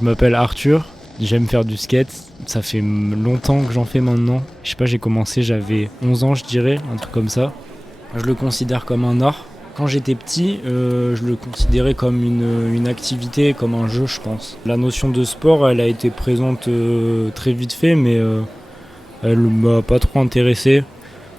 Je m'appelle Arthur, j'aime faire du skate. Ça fait longtemps que j'en fais maintenant. Je sais pas, j'ai commencé, j'avais 11 ans je dirais, un truc comme ça. Je le considère comme un art. Quand j'étais petit, je le considérais comme une activité, comme un jeu, je pense. La notion de sport, elle a été présente très vite fait, mais elle m'a pas trop intéressé.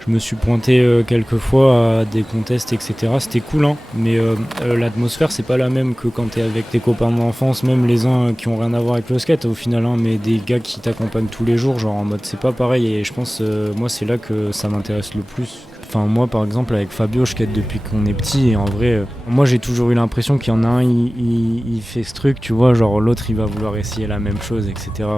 Je me suis pointé quelques fois à des contests, etc. C'était cool, hein, mais l'atmosphère, c'est pas la même que quand t'es avec tes copains d'enfance, même les uns qui ont rien à voir avec le skate au final, hein, mais des gars qui t'accompagnent tous les jours, genre en mode c'est pas pareil. Et je pense, moi, c'est là que ça m'intéresse le plus. Enfin, moi, par exemple, avec Fabio, je skate depuis qu'on est petit, et en vrai, moi, j'ai toujours eu l'impression qu'il y en a un, il fait ce truc, tu vois, genre l'autre, il va vouloir essayer la même chose, etc.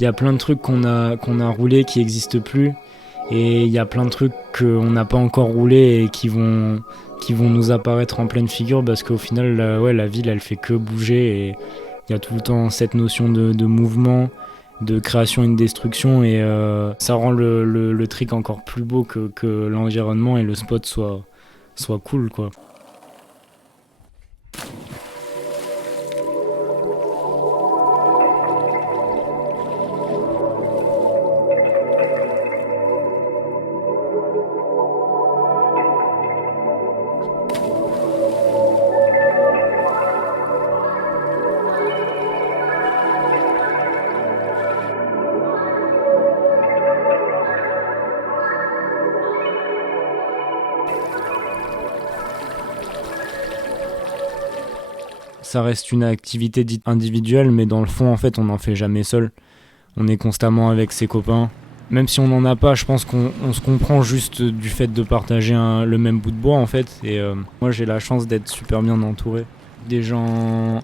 Il y a plein de trucs qu'on a roulé qui n'existent plus, et il y a plein de trucs qu'on n'a pas encore roulé et qui vont nous apparaître en pleine figure, parce qu'au final, la ville, elle fait que bouger, et il y a tout le temps cette notion de mouvement, de création et de destruction, et ça rend le trick encore plus beau que l'environnement et le spot soit cool, quoi. Ça reste une activité dite individuelle, mais dans le fond, en fait, on n'en fait jamais seul. On est constamment avec ses copains. Même si on n'en a pas, je pense qu'on se comprend juste du fait de partager le même bout de bois, en fait. Et moi, j'ai la chance d'être super bien entouré. Des gens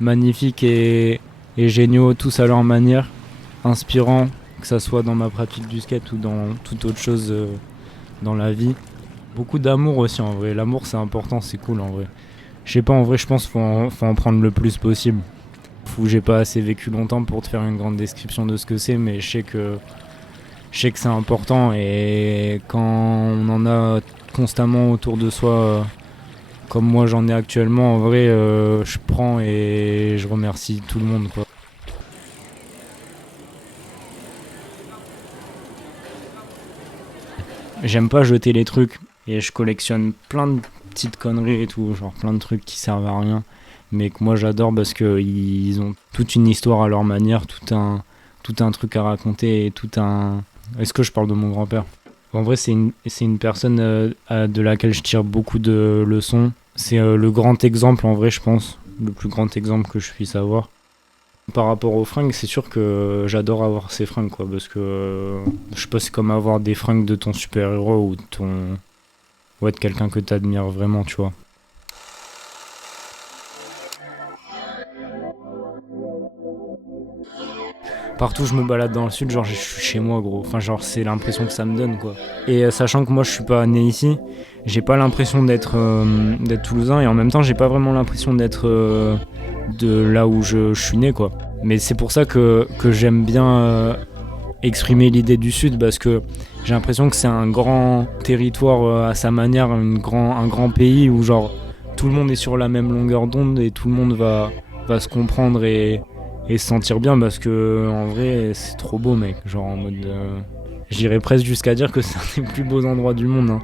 magnifiques et géniaux, tous à leur manière, inspirants, que ça soit dans ma pratique du skate ou dans toute autre chose dans la vie. Beaucoup d'amour aussi, en vrai. L'amour, c'est important, c'est cool, en vrai. Je sais pas, en vrai, je pense qu'il faut en prendre le plus possible. J'ai pas assez vécu longtemps pour te faire une grande description de ce que c'est, mais je sais que c'est important, et quand on en a constamment autour de soi, comme moi j'en ai actuellement, en vrai, je prends et je remercie tout le monde, quoi. J'aime pas jeter les trucs, et je collectionne plein de petites conneries et tout, genre plein de trucs qui servent à rien, mais que moi j'adore parce qu'ils ont toute une histoire à leur manière, tout un truc à raconter, et Est-ce que je parle de mon grand-père ? En vrai, c'est une personne de laquelle je tire beaucoup de leçons. C'est le grand exemple, en vrai, je pense, le plus grand exemple que je puisse avoir. Par rapport aux fringues, c'est sûr que j'adore avoir ces fringues, quoi, parce que je sais pas, c'est comme avoir des fringues de ton super-héros ou de quelqu'un que t'admires vraiment, tu vois. Partout où je me balade dans le sud, genre je suis chez moi, gros. Enfin, genre c'est l'impression que ça me donne, quoi. Et sachant que moi je suis pas né ici, j'ai pas l'impression d'être toulousain, et en même temps j'ai pas vraiment l'impression d'être de là où je suis né, quoi. Mais c'est pour ça que j'aime bien exprimer l'idée du sud, parce que j'ai l'impression que c'est un grand territoire à sa manière, un grand pays où genre tout le monde est sur la même longueur d'onde, et tout le monde va se comprendre et se sentir bien, parce que en vrai c'est trop beau, mec. Genre en mode j'irais presque jusqu'à dire que c'est un des plus beaux endroits du monde, hein.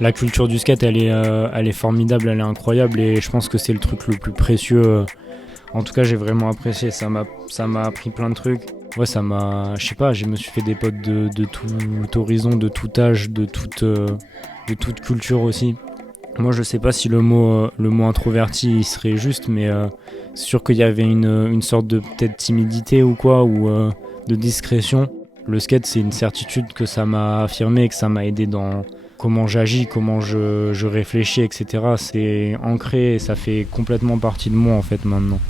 La culture du skate, elle est formidable, elle est incroyable et je pense que c'est le truc le plus précieux. En tout cas, j'ai vraiment apprécié. Ça m'a appris plein de trucs. Ouais, je sais pas, je me suis fait des potes de tout horizon, de tout âge, de toute culture aussi. Moi, je sais pas si le mot introverti il serait juste, mais c'est sûr qu'il y avait une sorte de peut-être timidité ou quoi, ou de discrétion. Le skate, c'est une certitude que ça m'a affirmé, que ça m'a aidé dans comment j'agis, comment je réfléchis, etc. C'est ancré et ça fait complètement partie de moi en fait maintenant.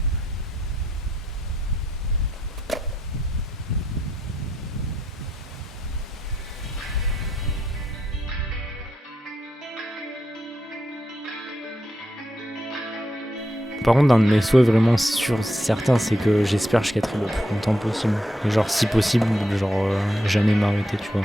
Par contre, un de mes souhaits vraiment sûr, certain, c'est que j'espère que je skaterai le plus longtemps possible. Et genre, si possible, genre, jamais m'arrêter, tu vois.